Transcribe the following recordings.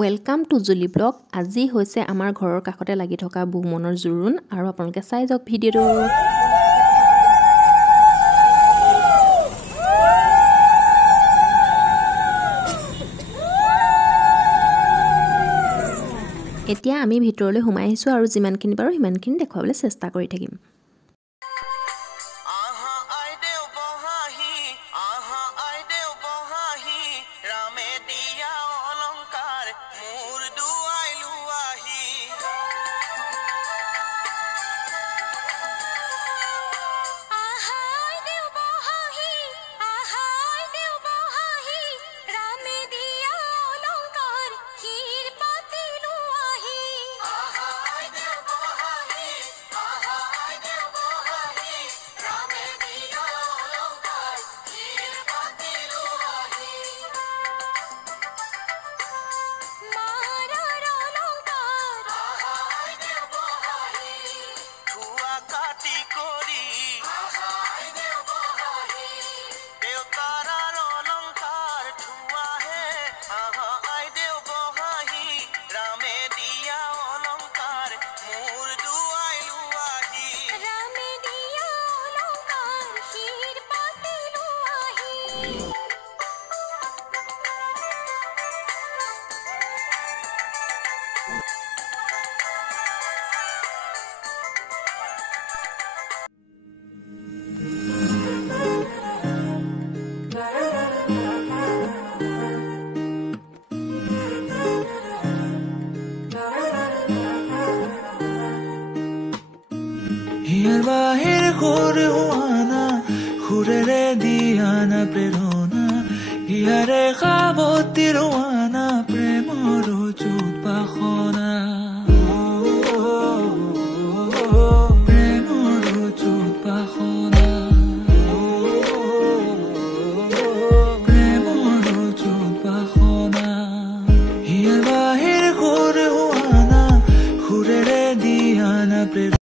Welcome to Julie blog. আজি হৈছে আমাৰ ঘৰৰ কাষতে লাগি থকা বুমনৰ জুৰুন আৰু আপোনালোকে চাই যাওক ভিডিঅ'টো। এতিয়া আমি ভিতৰলৈ সোমাই আহিছো আৰু যিমানখিনি পাৰো সিমানখিনি দেখুৱাবলৈ চেষ্টা কৰি থাকিম। বাহির ঘুরে হুয়ানা ঘুরে দিয়ানা প্রেরণা ইয়ারে খাবতি রোয়ানা প্রেমর চুত পাখনা প্রেমর চুত পাখনা প্রেমর চুত পাখনা ইয়ার বাহির ঘুরে হুয়ানা ঘুরে দিয়ানা প্রেরণা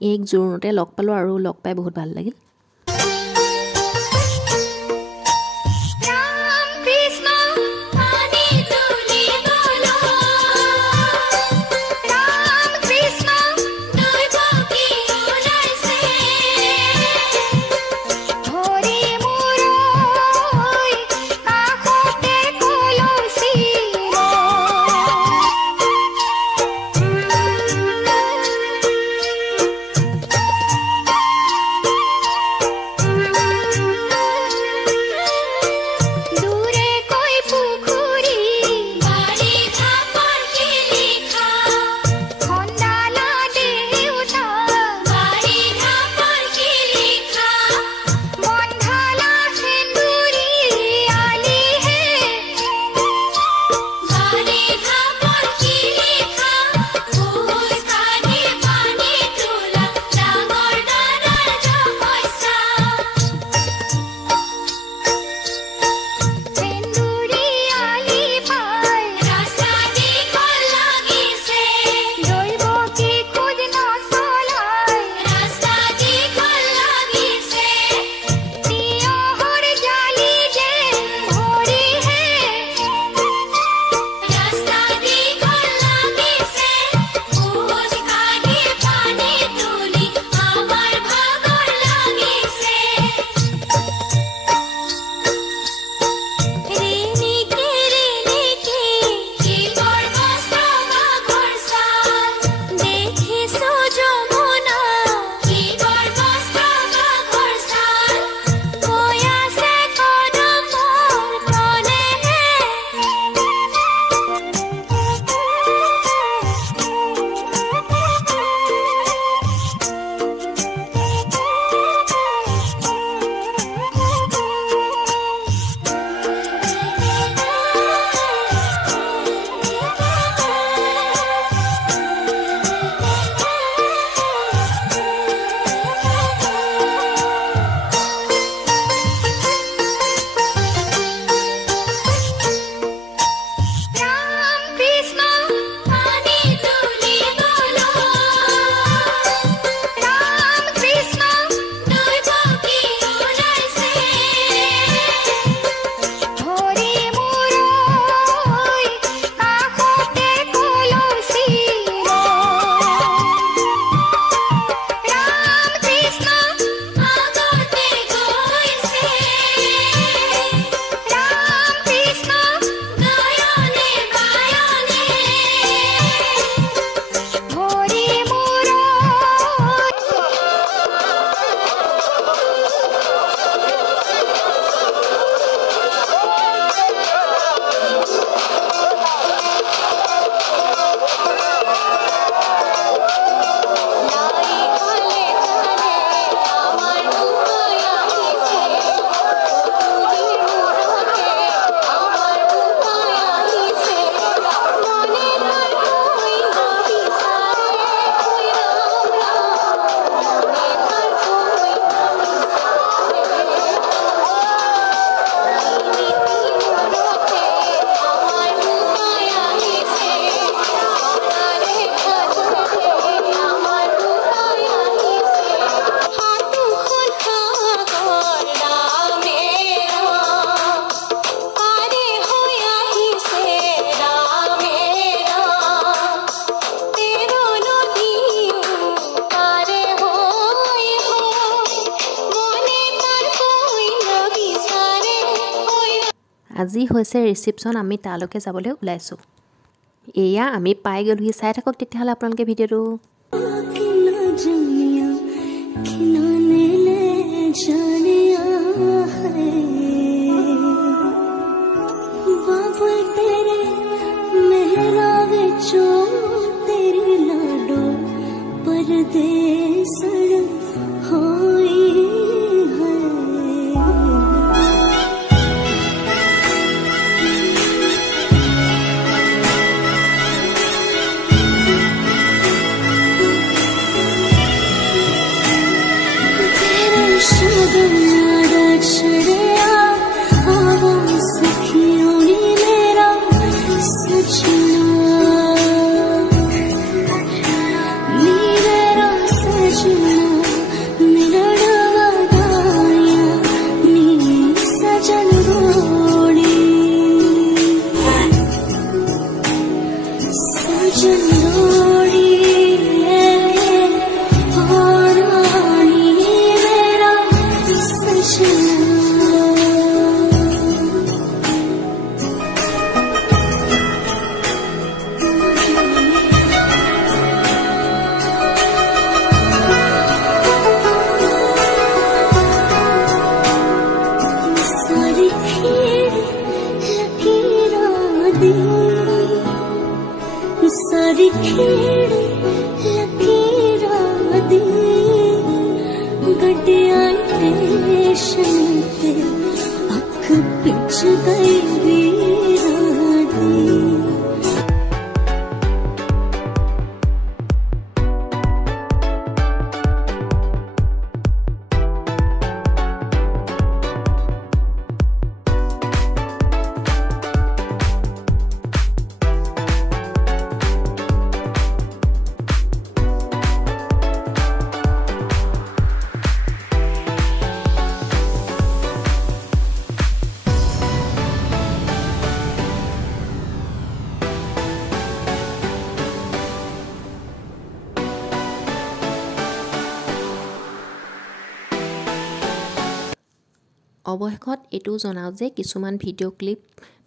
एक জোৰণতে লগ পালো আৰু লগ পাই বহুত ভাল লাগিল। আজি হৈছে ৰিসেপশন আমি তালৈকে যাবলৈ ওলাইছো এয়া আমি পাই গ'লোহি চাই থাকক তেতিয়াহলে আপোনালোকে ভিডিওটো सारी खेड़ लकीरा दी गड्डियां स्टेशन ते अख पिछ गई वीरा दी অৱশেষত এটো জনাও যে কিছুমান ভিডিও ক্লিপ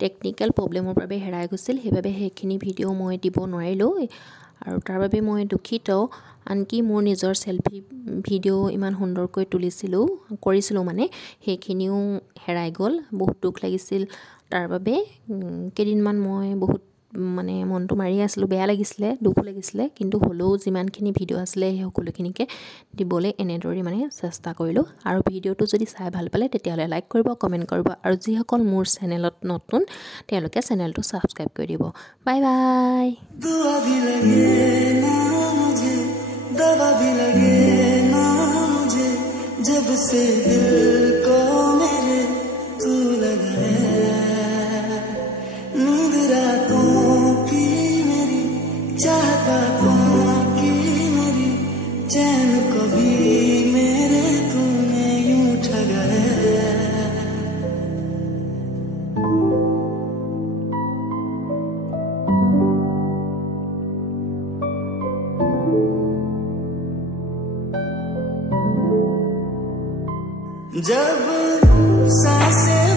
টেকনিক্যাল প্ৰবলেমৰ বাবে হেৰাই গৈছিল হেবাবে হেখিনি ভিডিও মই দিব নোৱাৰিলো আৰু তাৰ বাবে মই দুখিত আনকি মোৰ নিজৰ সেলফি ভিডিও ইমান সুন্দৰকৈ কৰিছিলো মানে হেখিনিও হেৰাই গল বহুত দুখ লাগিছিল তাৰ বাবে কেদিনমান মই বহুত মানে মনটো মাৰি আছিলো বেয়া লাগিছিল দুখ লাগিছিল কিন্তু হলো যিমানখিনি ভিডিও আছিল হে সকলোখিনিকে দিবলৈ এনেদৰি মানে চেষ্টা কৰিলো আৰু ভিডিওটো যদি চাই ভাল পালে তেতিয়ালে লাইক কৰিব কমেন্ট কৰিব আৰু যি সকল মোৰ চেনেলত নতুন তেওঁলোকে চেনেলটো সাবস্ক্ৰাইব কৰি দিব বাই বাই दुआ भी लगे ना मुझे दवा भी लगे ना मुझे जब से दिल को मेरे तू लगा है नींद रातों की मेरी चाहतों की मेरी चैन को भी मेरे तूने यूं ठगा है जब सांसें